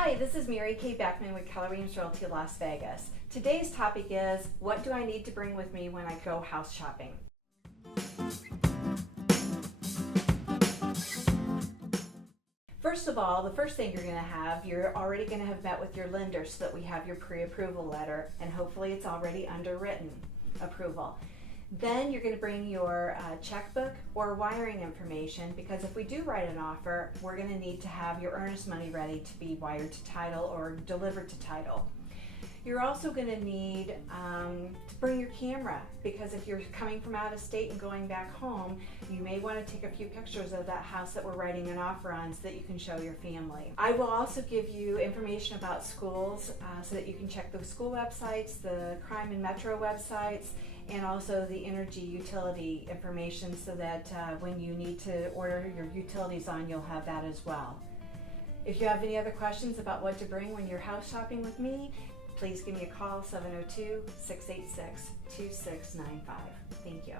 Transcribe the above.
Hi, this is Mary Kay Beckman with Keller Realty Las Vegas. Today's topic is, what do I need to bring with me when I go house shopping? First of all, the first thing you're already going to have met with your lender so that we have your pre-approval letter, and hopefully it's already underwritten approval. Then you're going to bring your checkbook or wiring information, because if we do write an offer, we're going to need to have your earnest money ready to be wired to title or delivered to title. You're also going to need to bring your camera, because if you're coming from out of state and going back home, you may want to take a few pictures of that house that we're writing an offer on so that you can show your family. I will also give you information about schools so that you can check the school websites, the crime and metro websites, and also the energy utility information, so that when you need to order your utilities on, you'll have that as well. If you have any other questions about what to bring when you're house shopping with me, please give me a call, 702-686-2695. Thank you.